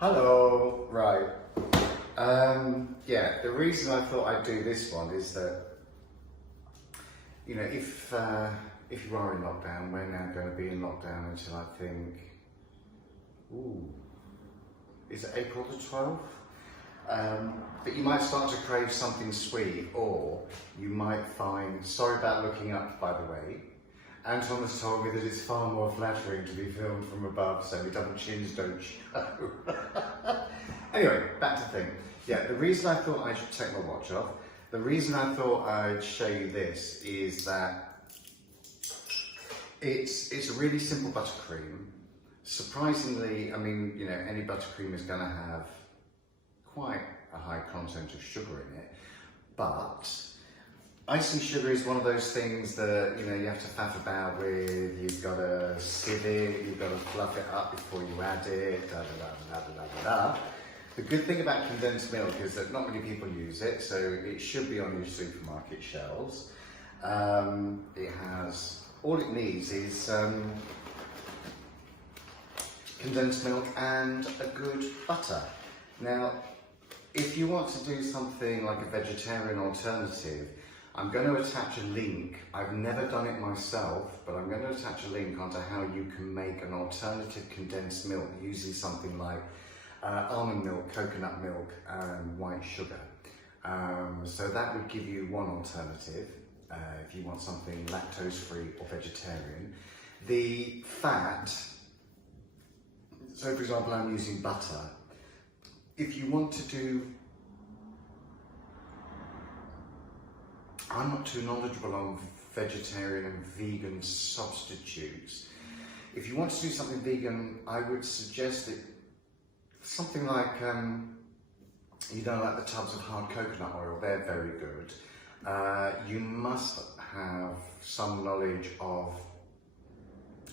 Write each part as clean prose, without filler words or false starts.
Hello, right. Yeah, the reason I thought I'd do this one is that, you know, if you are in lockdown, we're now going to be in lockdown until I think, is it April the 12th? But you might start to crave something sweet, or you might find, sorry about looking up by the way, Anton has told me that it's far more flattering to be filmed from above so we double chins don't show. Anyway, back to the thing. Yeah, the reason I thought I should take my watch off, the reason I thought I'd show you this is that it's a really simple buttercream. Surprisingly, I mean, you know, any buttercream is going to have quite a high content of sugar in it, but icing sugar is one of those things that, you know, you have to faff about with. You've got to sieve it, you've got to fluff it up before you add it, da da da da da da da. The good thing about condensed milk is that not many people use it, so it should be on your supermarket shelves. It has, all it needs is condensed milk and a good butter. Now, if you want to do something like a vegetarian alternative, I'm going to attach a link. I've never done it myself, but I'm going to attach a link onto how you can make an alternative condensed milk using something like almond milk, coconut milk and white sugar. So that would give you one alternative if you want something lactose-free or vegetarian. The fat, so for example I'm using butter. If you want to do, I'm not too knowledgeable on vegetarian and vegan substitutes. If you want to do something vegan, I would suggest that something like, you know, like the tubs of hard coconut oil, they're very good. You must have some knowledge of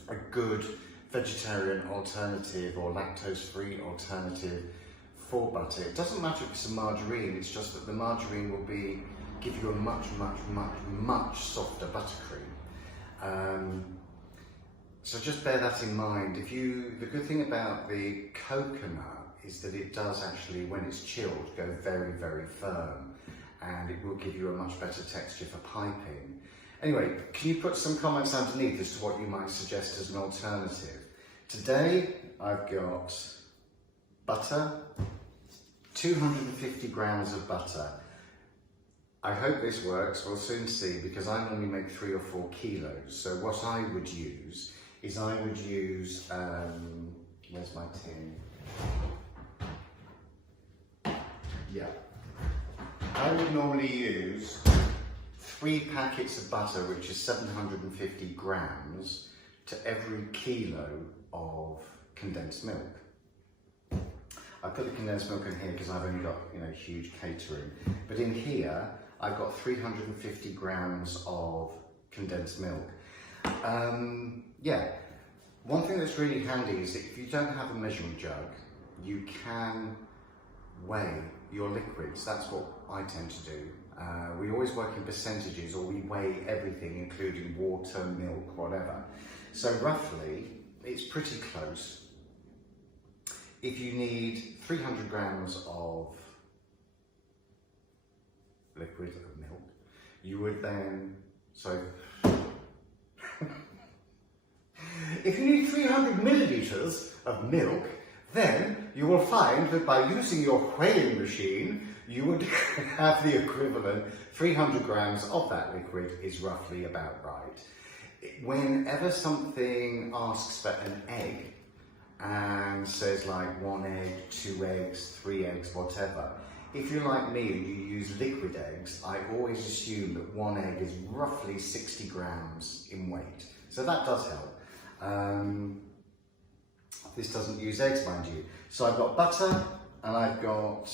a good vegetarian alternative or lactose-free alternative for butter. It doesn't matter if it's a margarine, it's just that the margarine will give you a much softer buttercream. So just bear that in mind. The good thing about the coconut is that it does actually, when it's chilled, go very, very firm, and it will give you a much better texture for piping. Anyway, can you put some comments underneath as to what you might suggest as an alternative? Today, I've got butter, 250 grams of butter. I hope this works, we'll soon see, because I normally make 3 or 4 kilos. So what I would use is where's my tin? Yeah. I would normally use 3 packets of butter, which is 750 grams, to every kilo of condensed milk. I put the condensed milk in here because I've only got, you know, huge catering. But in here, I've got 350 grams of condensed milk. Yeah, one thing that's really handy is that if you don't have a measuring jug, you can weigh your liquids. That's what I tend to do. We always work in percentages, or we weigh everything, including water, milk, whatever. So roughly, it's pretty close. If you need 300 grams of liquid of milk, you would then, if you need 300 milliliters of milk, then you will find that by using your weighing machine, you would have the equivalent. 300 grams of that liquid is roughly about right. Whenever something asks for an egg and says like 1 egg, 2 eggs, 3 eggs, whatever, if you're like me and you use liquid eggs, I always assume that 1 egg is roughly 60 grams in weight. So that does help. This doesn't use eggs, mind you. So I've got butter and I've got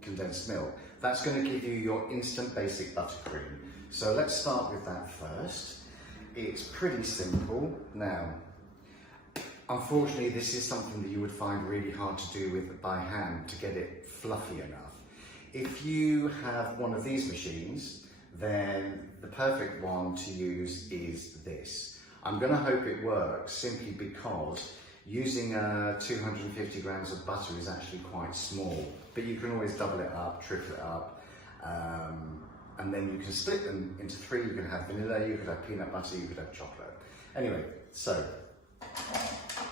condensed milk. That's going to give you your instant basic buttercream. So let's start with that first. It's pretty simple. Now, unfortunately, this is something that you would find really hard to do by hand to get it fluffy enough. If you have one of these machines, then the perfect one to use is this. I'm going to hope it works simply because Using 250 grams of butter is actually quite small, but you can always double it up, triple it up, and then you can split them into three. You can have vanilla, you could have peanut butter, you could have chocolate. Anyway, so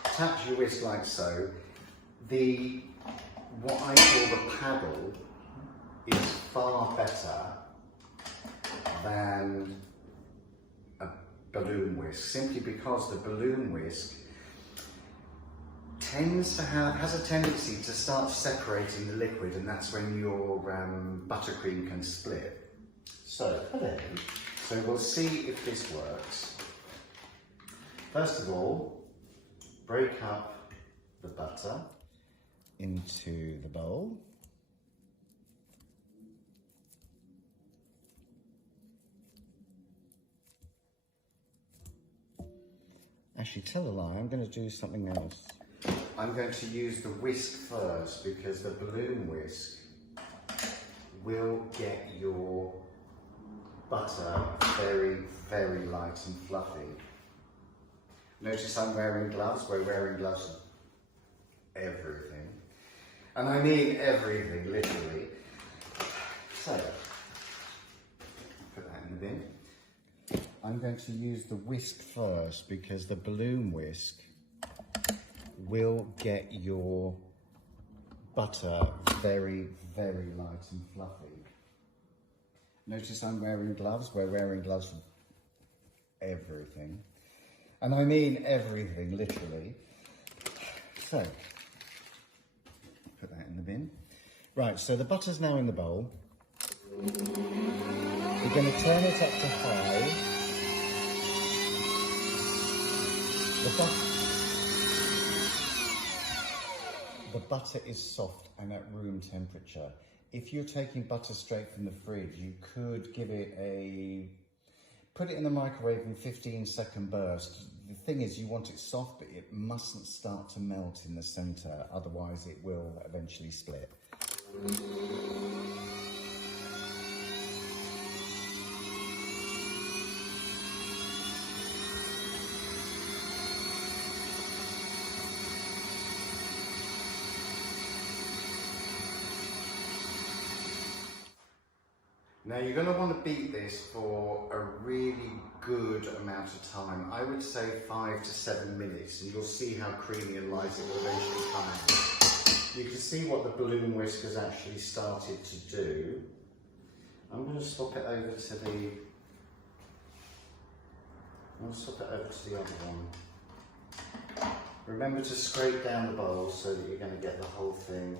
tap your whisk like so. What I call the paddle is far better than a balloon whisk, simply because the balloon whisk has a tendency to start separating the liquid, and that's when your buttercream can split. So we'll see if this works. First of all, break up the butter into the bowl. Actually, tell a lie, I'm going to do something else. I'm going to use the whisk first, because the balloon whisk will get your butter very, very light and fluffy. Notice I'm wearing gloves. We're wearing gloves for everything. And I mean everything, literally. So, put that in the bin. I'm going to use the whisk first, because the balloon whisk will get your butter very, very light and fluffy. Notice I'm wearing gloves. We're wearing gloves for everything. And I mean everything, literally. So, put that in the bin. Right, so the butter's now in the bowl. We're going to turn it up to high. The butter is soft and at room temperature. If you're taking butter straight from the fridge, you could give it put it in the microwave in 15-second burst. The thing is, you want it soft, but it mustn't start to melt in the center, otherwise it will eventually split. Now you're going to want to beat this for a really good amount of time. I would say 5 to 7 minutes, and you'll see how creamy and light it will eventually come out. You can see what the balloon whisk has actually started to do. I'm going to swap it over to the other one. Remember to scrape down the bowl so that you're going to get the whole thing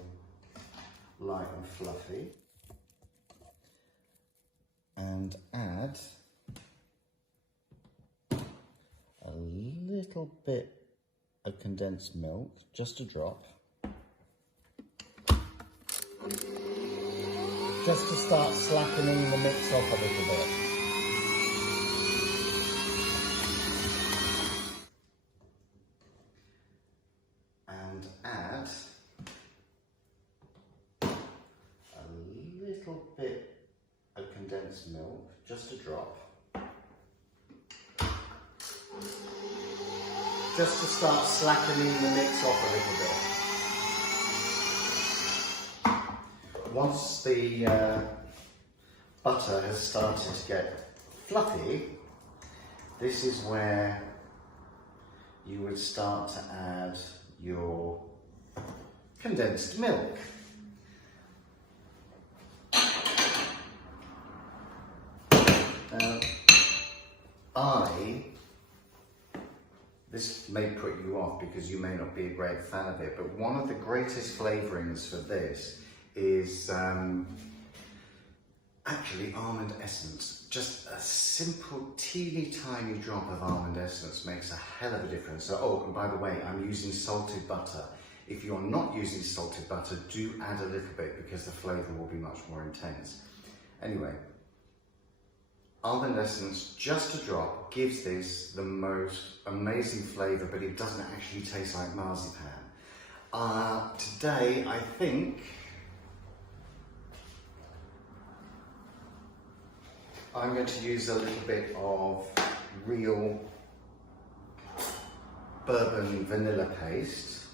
light and fluffy. And add a little bit of condensed milk, just a drop, just to start slackening the mix off a little bit. And add a little bit of condensed milk, just a drop, just to start slackening the mix off a little bit. Once the butter has started to get fluffy, this is where you would start to add your condensed milk. This may put you off because you may not be a great fan of it, but one of the greatest flavourings for this is actually almond essence. Just a simple, teeny tiny drop of almond essence makes a hell of a difference. So, oh, and by the way, I'm using salted butter. If you're not using salted butter, do add a little bit because the flavour will be much more intense. Anyway, almond essence, just a drop, gives this the most amazing flavour, but it doesn't actually taste like marzipan. Today, I think I'm going to use a little bit of real bourbon vanilla paste.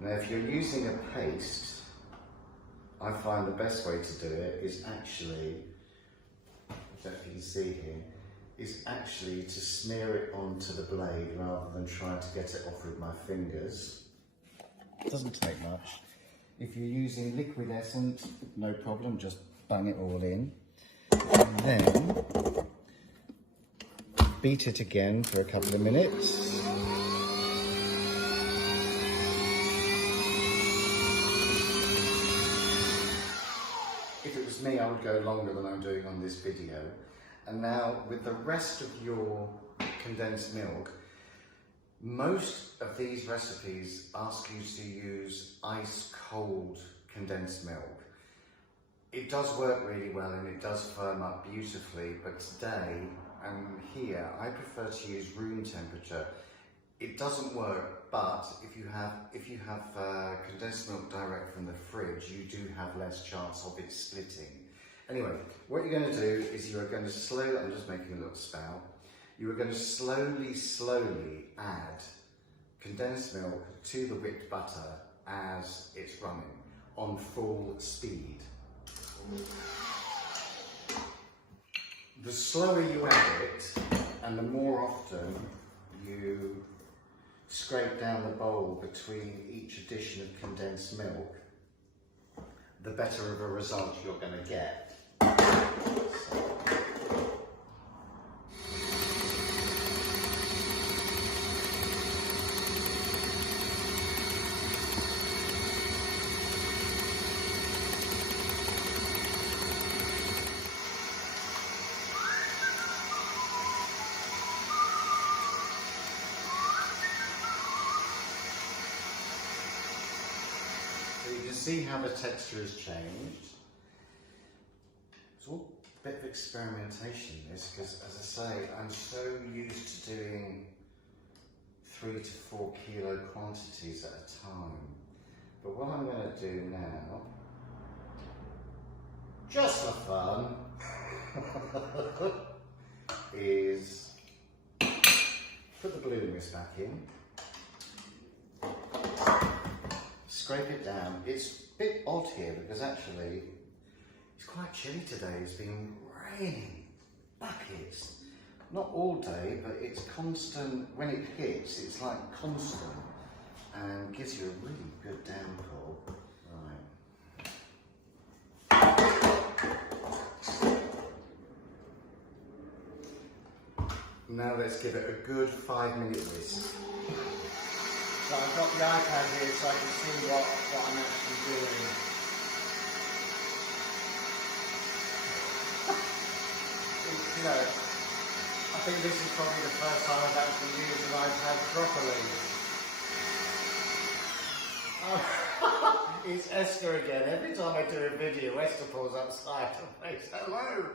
Now if you're using a paste, I find the best way to do it is actually, I don't know if you can see here, is actually to smear it onto the blade rather than trying to get it off with my fingers. It doesn't take much. If you're using liquid essence, no problem, just bang it all in. And then beat it again for a couple of minutes. If it was me, I would go longer than I'm doing on this video. And now with the rest of your condensed milk, most of these recipes ask you to use ice cold condensed milk. It does work really well and it does firm up beautifully, but today and here I prefer to use room temperature. It doesn't work, but if you have condensed milk direct from the fridge, you do have less chance of it splitting. Anyway, what you're going to do is you are going to slowly, I'm just making a little spout, you are going to slowly add condensed milk to the whipped butter as it's running on full speed. The slower you add it and the more often you scrape down the bowl between each addition of condensed milk, the better of a result you're going to get. So you can see how the texture has changed. It's all a bit of experimentation, this, because as I say, I'm so used to doing 3 to 4 kilo quantities at a time. But what I'm going to do now, just for fun, is put the balloon whisk back in, scrape it down. It's a bit odd here because actually it's quite chilly today. It's been raining buckets. Not all day, but it's constant. When it hits, it's like constant and gives you a really good downpour. Right. Now let's give it a good 5-minute whisk. So I've got the iPad here so I can see what I'm actually doing. You know, I think this is probably the first time I've actually used an iPad properly. Oh, it's Esther again. Every time I do a video, Esther pulls upside and says hello.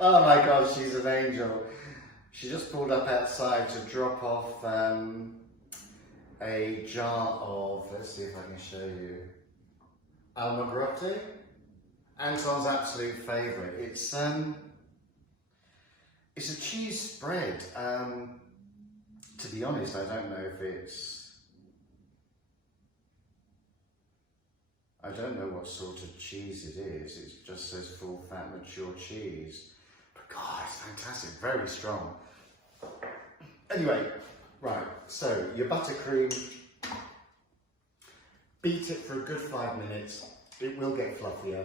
Oh my God, she's an angel. She just pulled up outside to drop off a jar of, let's see if I can show you, almagrotti. Antoine's absolute favourite. It's a cheese spread. To be honest, I don't know if it's, I don't know what sort of cheese it is. It just says full fat mature cheese. But God, it's fantastic, very strong. Anyway, right, so your buttercream, beat it for a good 5 minutes. It will get fluffier.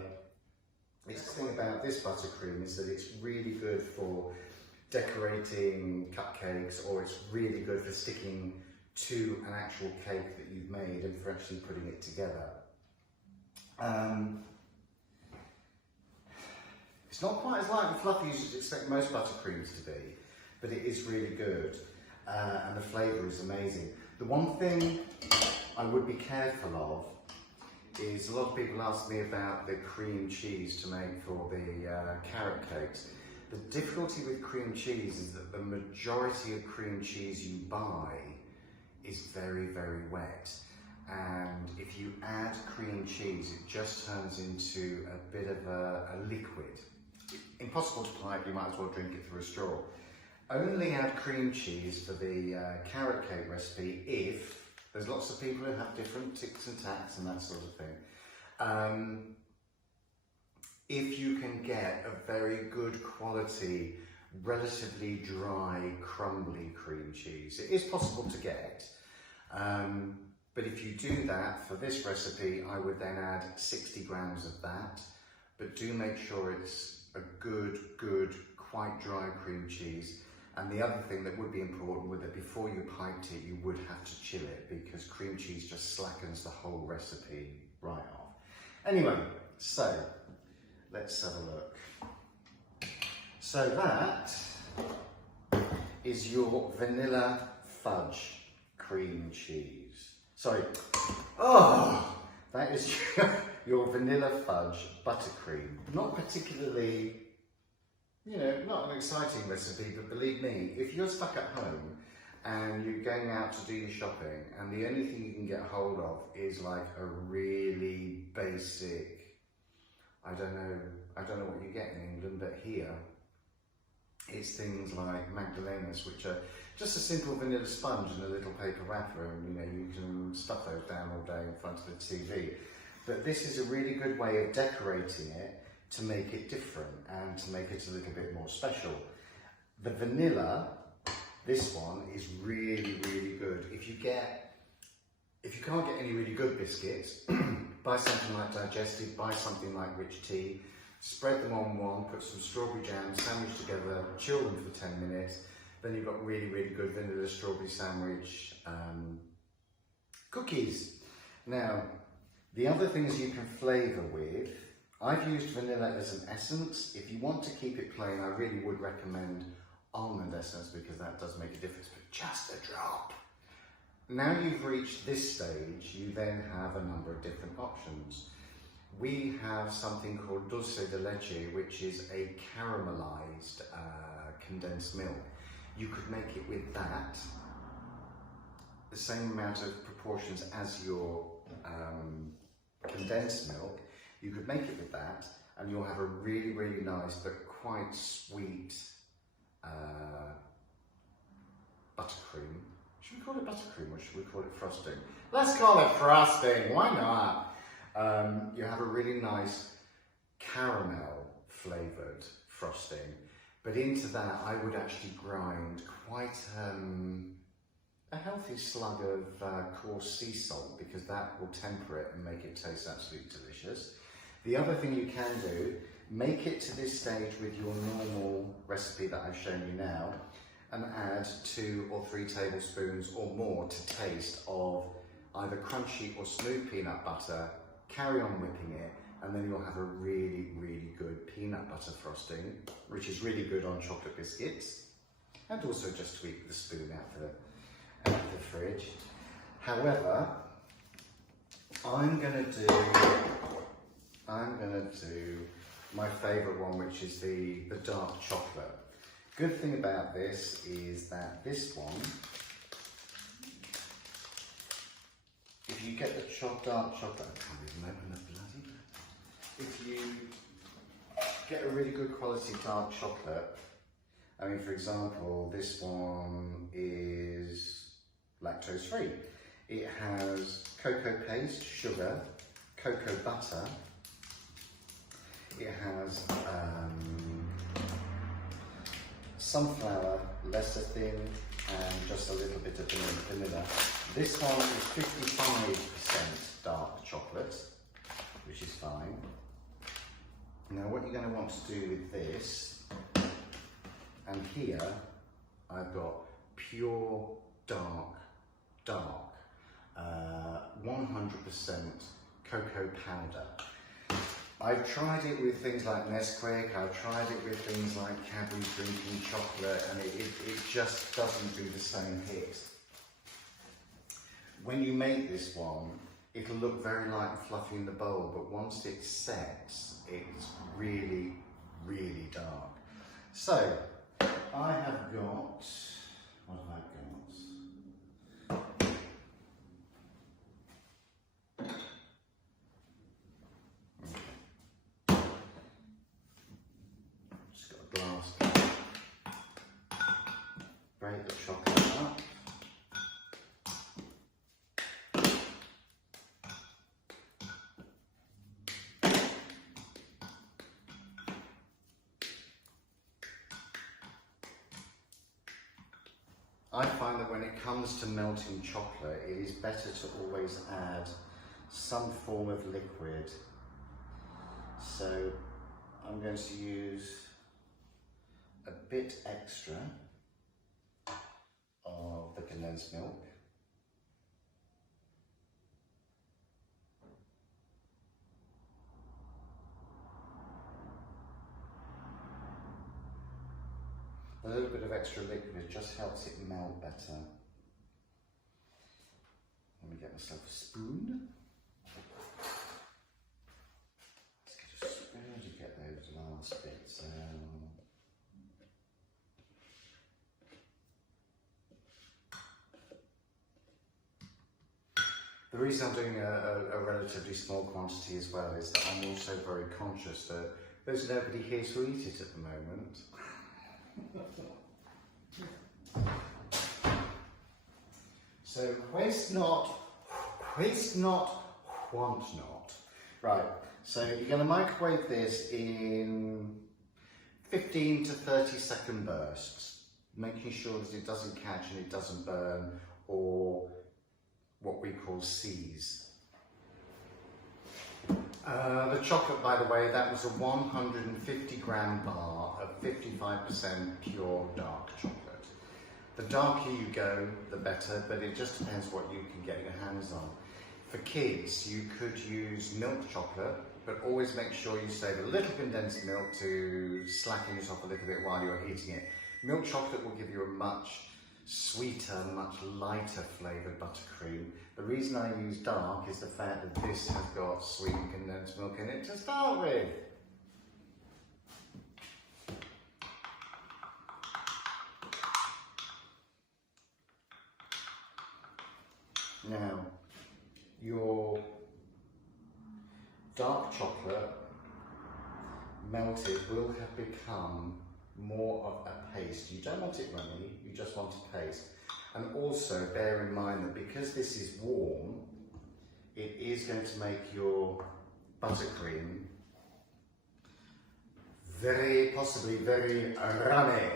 The thing about this buttercream is that it's really good for decorating cupcakes, or it's really good for sticking to an actual cake that you've made and for actually putting it together. It's not quite as light and fluffy as you'd expect most buttercreams to be, but it is really good and the flavour is amazing. The one thing I would be careful of is a lot of people ask me about the cream cheese to make for the carrot cakes. The difficulty with cream cheese is that the majority of cream cheese you buy is very, very wet. And if you add cream cheese, it just turns into a bit of a liquid. Impossible to pipe, you might as well drink it through a straw. Only add cream cheese for the carrot cake recipe if there's lots of people who have different ticks and tacks and that sort of thing. If you can get a very good quality, relatively dry, crumbly cream cheese, it is possible to get. But if you do that for this recipe, I would then add 60 grams of that. But do make sure it's a good, quite dry cream cheese. And the other thing that would be important would that before you piped it, you would have to chill it because cream cheese just slackens the whole recipe right off. Anyway, so let's have a look. So that is your vanilla fudge cream cheese. Sorry, that is your vanilla fudge buttercream. Not particularly, not an exciting recipe, but believe me, if you're stuck at home and you're going out to do your shopping and the only thing you can get hold of is like a really basic, I don't know what you get in England, but here it's things like magdalenas, which are just a simple vanilla sponge in a little paper wrapper, and you can stuff those down all day in front of the TV. But this is a really good way of decorating it to make it different and to make it a little bit more special. The vanilla, this one is really good. If you can't get any really good biscuits, buy something like Digested, buy something like Rich Tea, spread them on one, put some strawberry jam, sandwich together, chill them for 10 minutes, then you've got really good vanilla strawberry sandwich cookies. Now, the other things you can flavour with, I've used vanilla as an essence. If you want to keep it plain, I really would recommend almond essence because that does make a difference, but just a drop. Now you've reached this stage, you then have a number of different options. We have something called dulce de leche, which is a caramelized condensed milk. You could make it with that, the same amount of proportions as your condensed milk. You could make it with that and you'll have a really nice but quite sweet buttercream. Should we call it buttercream or should we call it frosting? Let's call it frosting, why not? You have a really nice caramel flavoured frosting, but into that I would actually grind quite a healthy slug of coarse sea salt because that will temper it and make it taste absolutely delicious. The other thing you can do, make it to this stage with your normal recipe that I've shown you now and add 2 or 3 tablespoons or more to taste of either crunchy or smooth peanut butter, carry on whipping it, and then you'll have a really good peanut butter frosting, which is really good on chocolate biscuits, and also just tweak the spoon out the fridge. However, I'm gonna do my favourite one, which is the dark chocolate. Good thing about this is that this one, if you get the dark chocolate, I can't even open the bloody, if you get a really good quality dark chocolate, I mean, for example, this one is lactose free. It has cocoa paste, sugar, cocoa butter. It has sunflower, lecithin, and just a little bit of vanilla. This one is 55% dark chocolate, which is fine. Now what you're going to want to do with this, and here I've got pure dark, 100% cocoa powder. I've tried it with things like Nesquik, I've tried it with things like Cadbury drinking chocolate, and it just doesn't do the same hit. When you make this one, it'll look very light and fluffy in the bowl, but once it sets, it's really dark. So, I have got, what have I got? Just got a glass. Break the chocolate up. I find that when it comes to melting chocolate, it is better to always add some form of liquid. So I'm going to use a bit extra of the condensed milk. A little bit of extra liquid just helps it melt better. Let me get myself a spoon. Let's get a spoon to get those last bits out. The reason I'm doing a relatively small quantity as well is that I'm also very conscious that there's nobody here to eat it at the moment. So waste not, want not. Right, so you're going to microwave this in 15 to 30-second bursts, making sure that it doesn't catch and it doesn't burn or what we call seize. The chocolate, by the way, that was a 150-gram bar of 55% pure dark chocolate. The darker you go, the better, but it just depends what you can get your hands on. For kids, you could use milk chocolate, but always make sure you save a little condensed milk to slacken it off a little bit while you're heating it. Milk chocolate will give you a much sweeter, much lighter flavoured buttercream. The reason I use dark is the fact that this has got sweet condensed milk in it to start with. Now, your dark chocolate melted will have become more of a paste. You don't want it runny, you just want a paste. And also bear in mind that because this is warm, it is going to make your buttercream possibly very runny.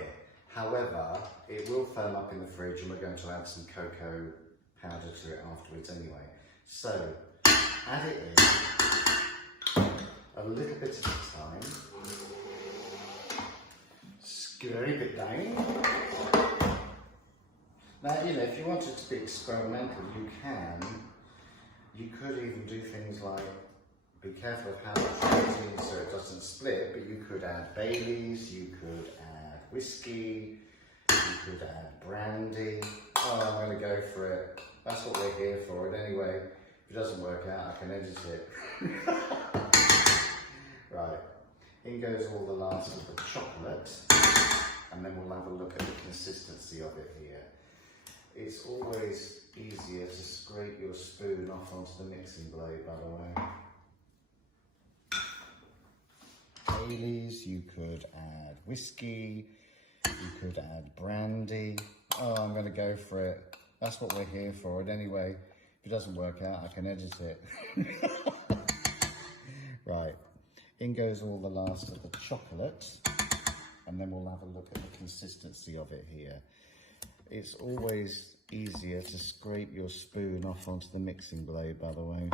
However, it will firm up in the fridge and we're going to add some cocoa powder to it afterwards anyway. So, add it in a little bit at a time. Scrape it down. Now, you know, if you wanted to be experimental, you can. You could even do things like, be careful of how much you put in so it doesn't split, but you could add Baileys, you could add whiskey, you could add brandy. Oh, I'm going to go for it. That's what we're here for. And anyway, if it doesn't work out, I can edit it. Right, in goes all the last of the chocolate, and then we'll have a look at the consistency of it here. It's always easier to scrape your spoon off onto the mixing blade, by the way. Baileys, you could add whiskey, you could add brandy. Oh, I'm going to go for it. That's what we're here for. And anyway, if it doesn't work out, I can edit it. Right, in goes all the last of the chocolate, and then we'll have a look at the consistency of it here. It's always easier to scrape your spoon off onto the mixing blade, by the way.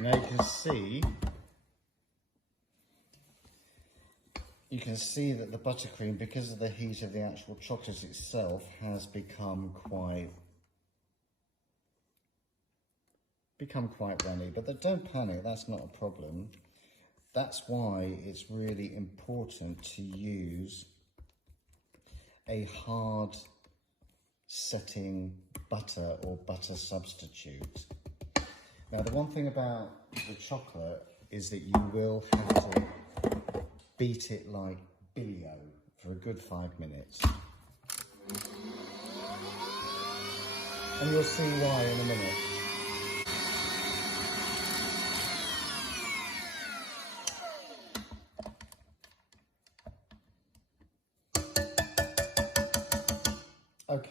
Now you can see that the buttercream, because of the heat of the actual chocolate itself, has become quite runny, but don't panic, that's not a problem. That's why it's really important to use a hard setting butter or butter substitute. Now, the one thing about the chocolate is that you will have to beat it like billio for a good 5 minutes. And you'll see why in a minute.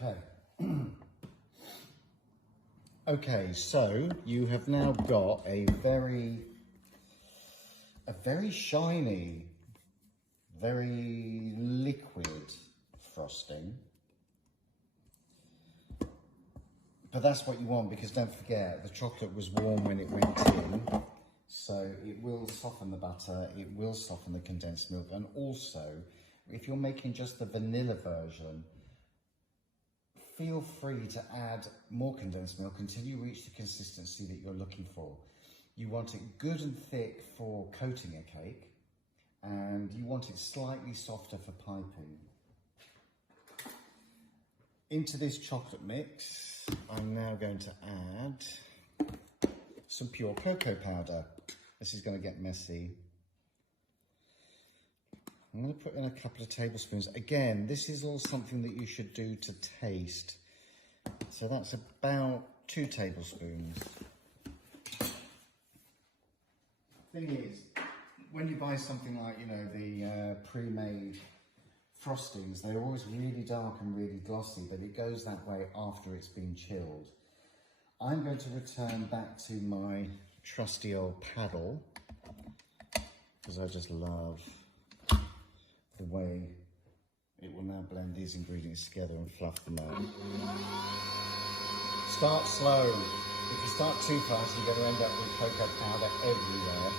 Okay. Okay, so you have now got a very shiny, very liquid frosting. But that's what you want, because don't forget, the chocolate was warm when it went in. So it will soften the butter, it will soften the condensed milk. And also, if you're making just the vanilla version, feel free to add more condensed milk until you reach the consistency that you're looking for. You want it good and thick for coating a cake, and you want it slightly softer for piping. Into this chocolate mix, I'm now going to add some pure cocoa powder. This is going to get messy. I'm going to put in a couple of tablespoons. Again, this is all something that you should do to taste. So that's about 2 tablespoons. Thing is, when you buy something like, you know, the pre-made frostings, they're always really dark and really glossy, but it goes that way after it's been chilled. I'm going to return back to my trusty old paddle, because I just love the way it will now blend these ingredients together and fluff them out. Start slow. If you start too fast, you're going to end up with cocoa powder everywhere.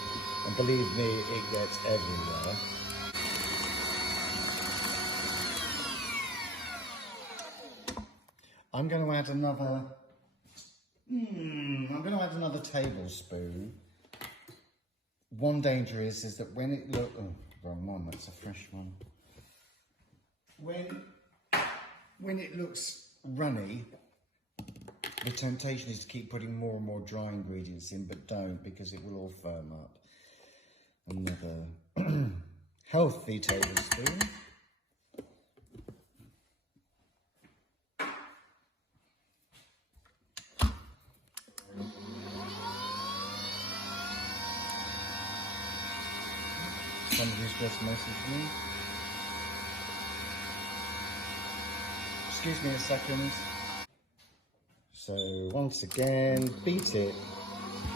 And believe me, it gets everywhere. I'm going to add another tablespoon. One danger is that when it looks, oh, wrong one, that's a fresh one. When it looks runny, the temptation is to keep putting more and more dry ingredients in, but don't, because it will all firm up. Another healthy tablespoon. Somebody's just messaged me. Excuse me a second. So once again, beat it.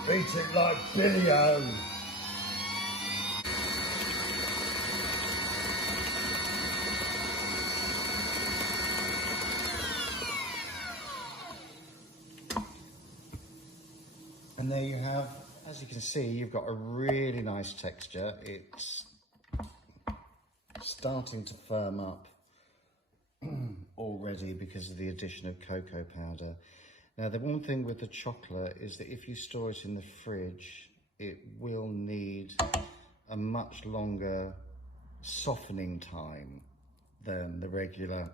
Beat it like Billy-O. And there you have, as you can see, you've got a really nice texture. It's starting to firm up already because of the addition of cocoa powder. Now, the one thing with the chocolate is that if you store it in the fridge, it will need a much longer softening time than the regular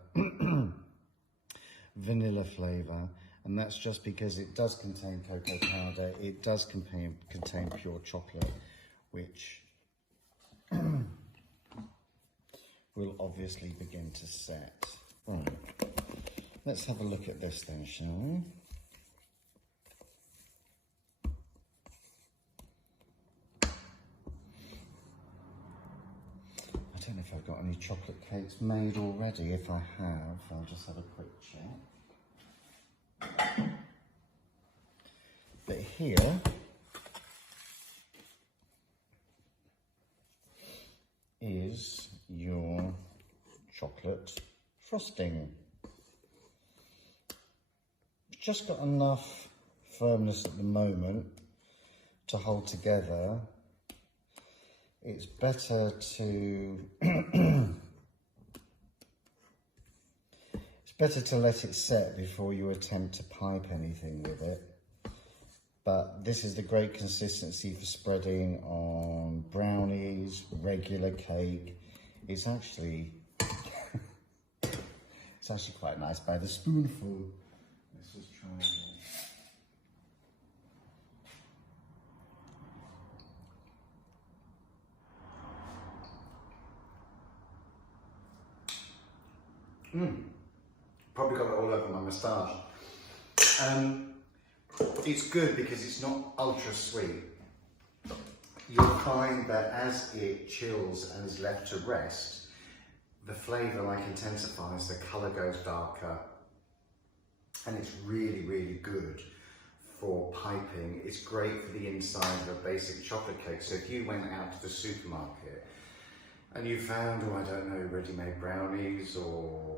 vanilla flavour. And that's just because it does contain cocoa powder, it does contain pure chocolate, which will obviously begin to set. Right, let's have a look at this then, shall we? I don't know if I've got any chocolate cakes made already. If I have, I'll just have a quick check. But here is your chocolate frosting. Just got enough firmness at the moment to hold together. It's better to better to let it set before you attempt to pipe anything with it. But this is the great consistency for spreading on brownies, regular cake. It's actually, it's actually quite nice by the spoonful. Let's just try it. Probably got it all over my moustache. It's good because it's not ultra sweet. You'll find that as it chills and is left to rest, the flavour intensifies, the colour goes darker, and it's really, really good for piping. It's great for the inside of a basic chocolate cake. So if you went out to the supermarket and you found, oh, I don't know, ready-made brownies or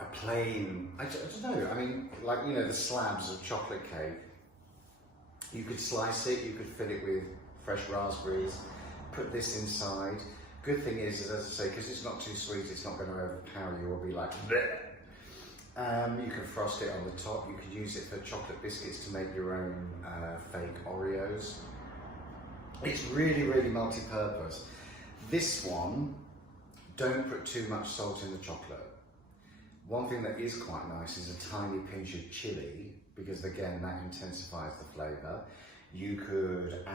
a plain, I don't know, I mean, like, you know, the slabs of chocolate cake, you could slice it, you could fill it with fresh raspberries, put this inside. Good thing is as I say, because it's not too sweet, it's not going to overpower you or be like, bleh. You can frost it on the top. You could use it for chocolate biscuits to make your own fake Oreos. It's really, really multi-purpose. This one, don't put too much salt in the chocolate. One thing that is quite nice is a tiny pinch of chili, because again, that intensifies the flavour. You could,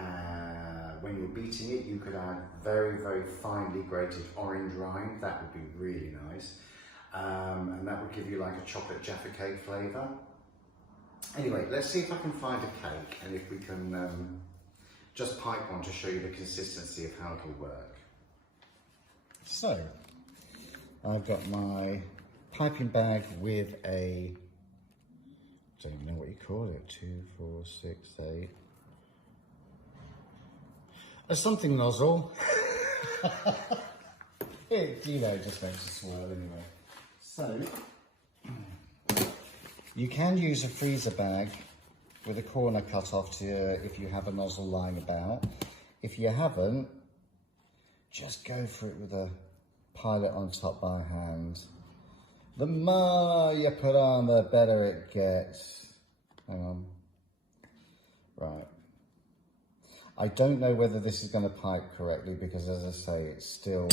when you're beating it, you could add very, very finely grated orange rind. That would be really nice. And that would give you like a chocolate Jaffa cake flavour. Anyway, let's see if I can find a cake and if we can just pipe one to show you the consistency of how it'll work. So, I've got my piping bag with a, I don't even know what you call it, 2, 4, 6, 8. A something nozzle. It, you know, just makes a swirl anyway. So, you can use a freezer bag with a corner cut off to if you have a nozzle lying about. If you haven't, just go for it with a pilot on top by hand. The more you put on, the better it gets. Hang on. Right. I don't know whether this is going to pipe correctly because, as I say, it's still,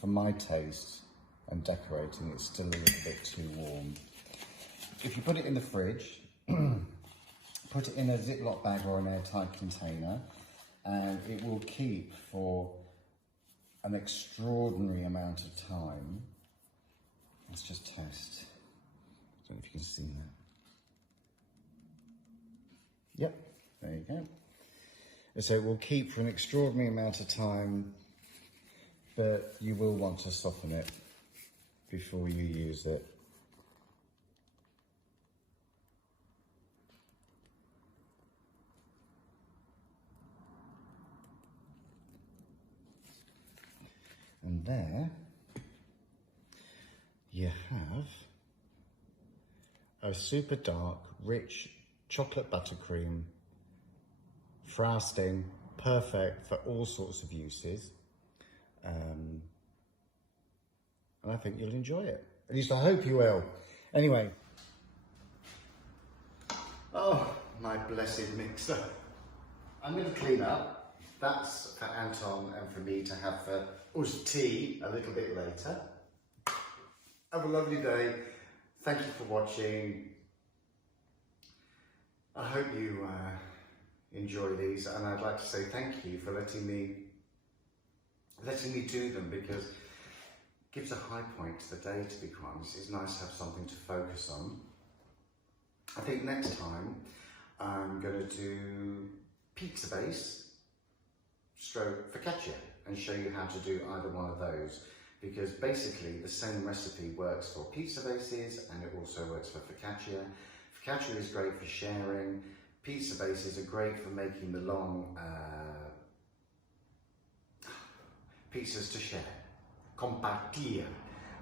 for my taste and decorating, it's still a little bit too warm. If you put it in the fridge, put it in a Ziploc bag or an airtight container, and it will keep for an extraordinary amount of time. Let's just test. I don't know if you can see that. Yep, there you go. So it will keep for an extraordinary amount of time, but you will want to soften it before you use it. And there you have a super dark, rich chocolate buttercream frosting, perfect for all sorts of uses. And I think you'll enjoy it. At least I hope you will. Anyway. Oh, my blessed mixer. I'm going to clean up. That's for Anton and for me to have for us tea a little bit later. Have a lovely day. Thank you for watching. I hope you enjoy these, and I'd like to say thank you for letting me do them, because it gives a high point to the day, to be quite honest. It's nice to have something to focus on. I think next time I'm going to do pizza base stroke focaccia and show you how to do either one of those, because basically the same recipe works for pizza bases and it also works for focaccia. Focaccia is great for sharing. Pizza bases are great for making the long pizzas to share. Compartir.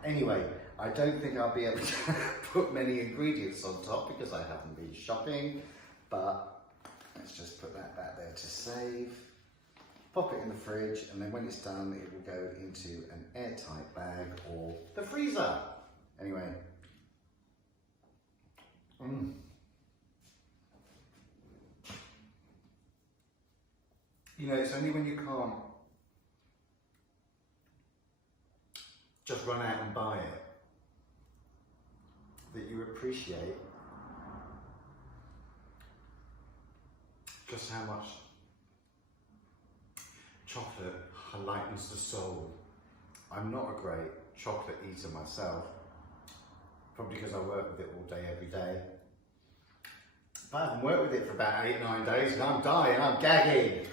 Anyway, I don't think I'll be able to put many ingredients on top because I haven't been shopping, but let's just put that back there to save. Pop it in the fridge, and then when it's done, it will go into an airtight bag or the freezer. Anyway. You know, it's only when you can't just run out and buy it that you appreciate just how much chocolate lightens the soul. I'm not a great chocolate eater myself, probably because I work with it all day, every day. But I haven't worked with it for about 8-9 days and I'm dying, I'm gagging.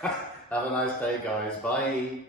Have a nice day, guys. Bye.